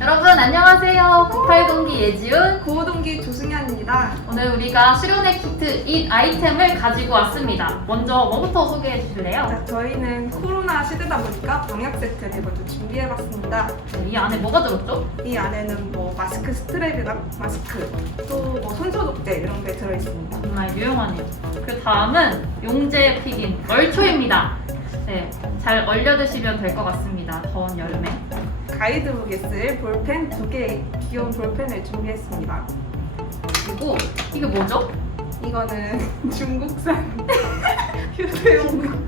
여러분 안녕하세요. 98동기 예지훈. 고동기 조승현입니다. 오늘 우리가 수련회 키트 인 아이템을 가지고 왔습니다. 먼저 뭐부터 소개해 주실래요? 자, 저희는 코로나 시대다 보니까 방역 세트를 이것도 준비해봤습니다. 네, 이 안에 뭐가 들었죠? 이 안에는 뭐 마스크 스트랩이랑 마스크, 또 뭐 손소독제 이런 게 들어있습니다. 정말 유용하네요. 그 다음은 용재 픽인 얼초입니다. 네, 잘 얼려 드시면 될 것 같습니다. 더운 여름에. 가이드북에 쓸 볼펜 두 개의 귀여운 볼펜을 준비했습니다. 그리고 이게 뭐죠? 이거는 중국산 휴대용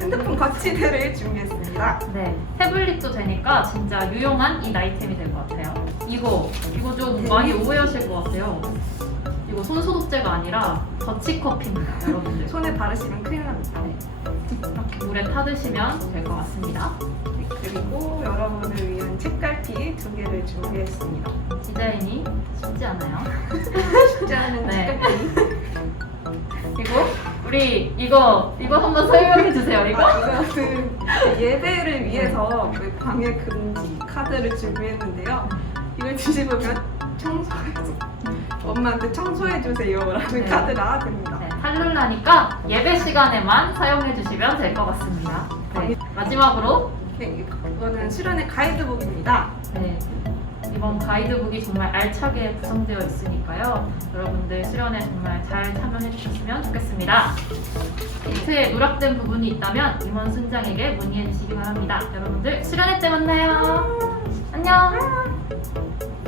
핸드폰 거치대를 준비했습니다. 네, 태블릿도 되니까 진짜 유용한 이 아이템이 될 것 같아요. 이거, 이거 좀 많이 오해하실 것 같아요. 이거 손소독제가 아니라 더치커피입니다, 여러분들. 손에 바르시면 큰일 납니다. 네, 이렇게 물에 타드시면 될 것 같습니다. 네, 그리고 여러분을 위한 책갈피 두 개를 준비했습니다. 디자인이 쉽지 않아요. 쉽지 않은 네. 책갈피. 그리고 우리 이거 이거 한번 설명해 주세요. 이거. 아, 이거는 예배를 위해서 그 방해 금지 카드를 준비했는데요. 이걸 뒤집으면 청소해 엄마한테 청소해 주세요라는 네. 카드가 됩니다. 네, 탈룰라니까 예배 시간에만 사용해 주시면 될 것 같습니다. 네, 마지막으로 네, 이거는 수련의 가이드북입니다. 네, 이번 가이드북이 정말 알차게 구성되어 있으니까요. 여러분들 수련회 정말 잘 참여해 주셨으면 좋겠습니다. 키트에 누락된 부분이 있다면 임원 순장에게 문의해 주시기 바랍니다. 여러분들 수련회 때 만나요. 안녕.